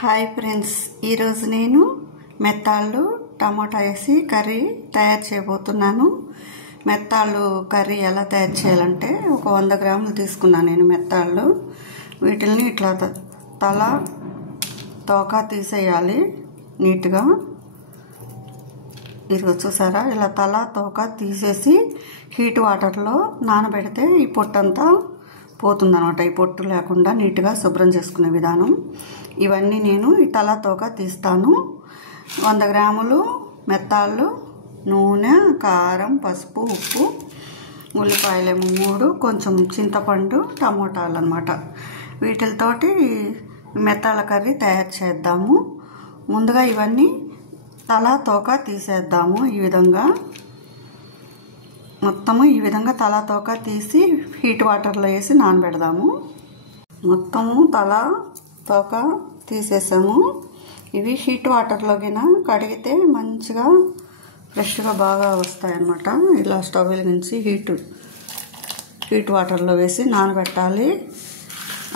Hi friends, ఈరోజు నేను మెత్తాళ్ళు టమాటా వేసి కర్రీ తయారు చేయబోతున్నాను. మెత్తాళ్ళు కర్రీ ఎలా తయారు చేయాలంటే, ఒక 100 గ్రాములు తీసుకున్నాను నేను మెత్తాళ్ళు. వీటిల్ని ఇట్లా తల తోక తీసేయాలి నీట్గా. ఇదిగో చూసారా, ఇలా తల తోక తీసేసి హీట్ వాటర్లో నానబెడితే ఈ పొట్టంతా పోతుందన్నమాట. ఈ పొట్టు లేకుండా నీట్గా శుభ్రం చేసుకునే విధానం. ఇవన్నీ నేను ఈ తల తోక తీస్తాను. 100 గ్రాములు మెత్తాళ్ళు, నూనె, కారం, పసుపు, ఉప్పు, ఉల్లిపాయలేమో 3, కొంచెం చింతపండు, టమోటాలు అన్నమాట. వీటితోటి మెత్తాళ్ళ కర్రీ తయారు చేద్దాము. ముందుగా ఇవన్నీ తల తోక తీసేద్దాము. ఈ విధంగా మొత్తము ఈ విధంగా తల తోక తీసి హీట్ వాటర్లో వేసి నానబెడదాము. మొత్తము తల తోక తీసేసాము. ఇవి హీట్ వాటర్లో గిన కడిగితే మంచిగా ఫ్రెష్గా బాగా వస్తాయన్నమాట. ఇలా స్టవ్ వెలిగించి హీట్ వాటర్లో వేసి నానబెట్టాలి.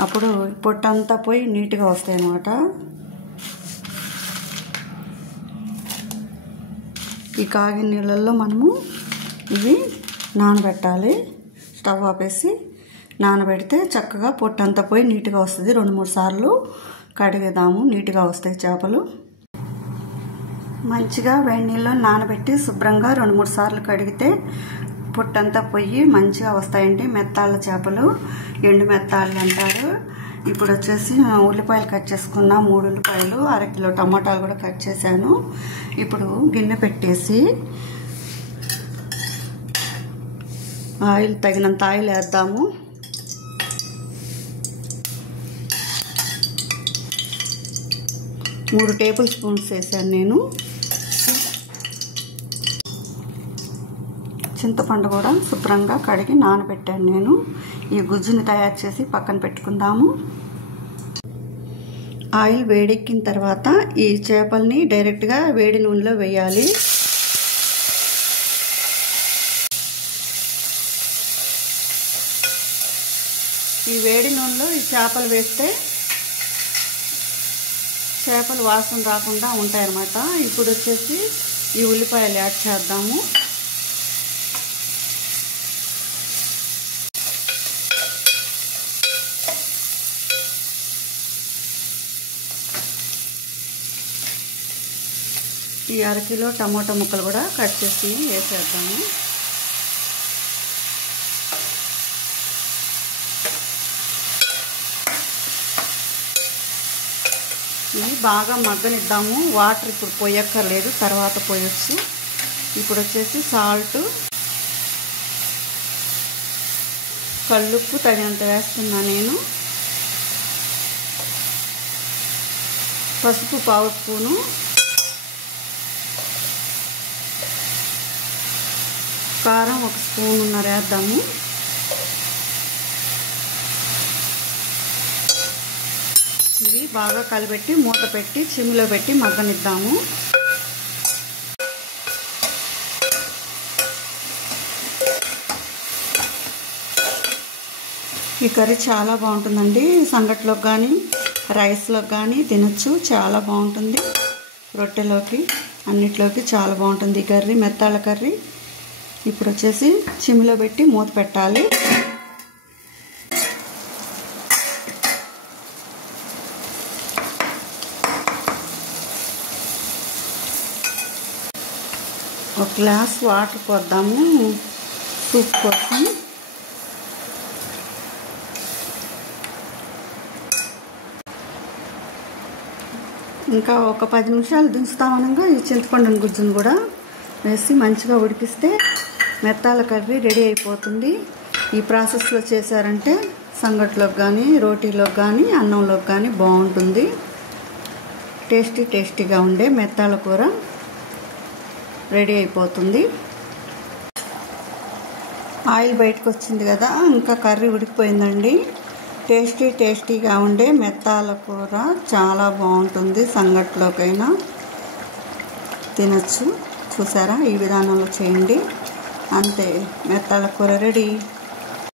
అప్పుడు పొట్టంతా పోయి నీట్గా వస్తాయి అన్నమాట. ఈ కాగిన నీళ్ళల్లో మనము ఇవి నానబెట్టాలి. స్టవ్ ఆపేసి నానబెడితే చక్కగా పొట్టంతా పోయి నీట్గా వస్తుంది. 2-3 సార్లు కడిగేదాము, నీట్గా వస్తాయి చేపలు. మంచిగా వేడి నీళ్ళు నానబెట్టి శుభ్రంగా 2-3 సార్లు కడిగితే పొట్టంతా పోయి మంచిగా వస్తాయండి మెత్తాళ్ళ చేపలు. ఎండు మెత్తాళ్ళు అంటారు. ఇప్పుడు వచ్చేసి ఉల్లిపాయలు కట్ చేసుకున్నా, 3 ఉల్లిపాయలు, 1/2 కిలో టమాటాలు కూడా కట్ చేశాను. ఇప్పుడు గిన్నె పెట్టేసి ఆయిల్, తగినంత ఆయిల్ వేద్దాము. మూడు టేబుల్ స్పూన్స్ వేసాను నేను. చింతపండు కూడా శుభ్రంగా కడిగి నానబెట్టాను నేను. ఈ గుజ్జుని తయారు చేసి పక్కన పెట్టుకుందాము. ఆయిల్ వేడెక్కిన తర్వాత ఈ చేపల్ని డైరెక్ట్గా వేడి నూనెలో వేయాలి. ఈ వేడి నూనెలో ఈ చేపలు వేస్తే చేపలు వాసన రాకుండా ఉంటాయన్నమాట. ఇప్పుడు వచ్చేసి ఈ ఉల్లిపాయలు యాడ్ చేద్దాము. ఈ 1/2 కిలో టమోటా ముక్కలు కూడా కట్ చేసి వేసేద్దాము. ఇవి బాగా మగ్గనిద్దాము. వాటర్ ఇప్పుడు పోయక్కర్లేదు, తర్వాత పోయొచ్చు. ఇప్పుడు వచ్చేసి సాల్ట్, కల్లుప్పు తగినంత వేస్తున్నా నేను. పసుపు 1/2 స్పూను, కారం 1 స్పూన్ వేద్దాము. ఇవి బాగా కలిపెట్టి మూత పెట్టి సిమ్లో పెట్టి మగ్గనిద్దాము. ఈ కర్రీ చాలా బాగుంటుందండి. సంగట్లోకి కానీ రైస్లోకి కానీ తినచ్చు. చాలా బాగుంటుంది. రొట్టెలోకి అన్నిట్లోకి చాలా బాగుంటుంది ఈ కర్రీ, మెత్తాళ్ళ కర్రీ. ఇప్పుడు వచ్చేసి సిమ్లో పెట్టి మూత పెట్టాలి. ఒక గ్లాస్ వాటర్ పోద్దాము సూప్ కోసం. ఇంకా ఒక 10 నిమిషాలు దించుతామనగా ఈ చింతపండు గుజ్జును కూడా వేసి మంచిగా ఉడికిస్తే మెత్తాళ్ళ కర్రీ రెడీ అయిపోతుంది. ఈ ప్రాసెస్లో చేశారంటే సంగట్లోకి కానీ రోటీలోకి కానీ అన్నంలోకి కానీ బాగుంటుంది. టేస్టీగా ఉండే మెత్తాళ్ళ కూర రెడీ అయిపోతుంది. ఆయిల్ బయటకు వచ్చింది కదా, ఇంకా కర్రీ ఉడికిపోయిందండి. టేస్టీగా ఉండే మెత్తాళ్ళ కూర చాలా బాగుంటుంది. సంగట్లోకైనా తినచ్చు. చూసారా, ఈ విధానంలో చేయండి. అంతే, మెత్తాళ్ళ కూర రెడీ.